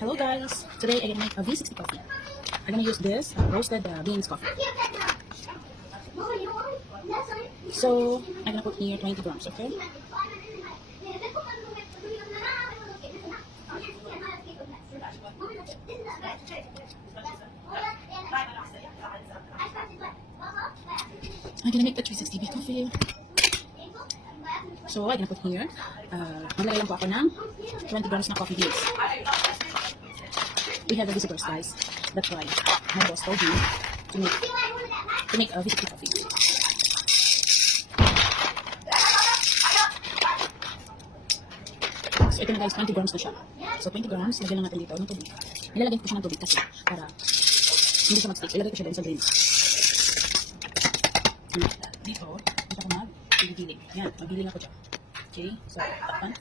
Hello guys! Today I'm gonna make a V60 coffee. I'm gonna use this roasted beans coffee. So I'm gonna put here 20 grams, okay? I'm gonna make the 360 coffee. So I'm gonna put here, maglagay lang po ako ng 20 grams na coffee beans. We have the visitors, guys. That's why my boss told me to make a V60 coffee. So ito na guys, 20 grams na siya. So 20 grams, lagyan lang natin dito ng tubig. Nilalagyan ko siya ng tubig kasi para hindi siya mag-stick. Ilagay ko siya din sa drains. Dito, dito ako mag-giling. Yan, mag-giling ako dyan. Okay, so takpan.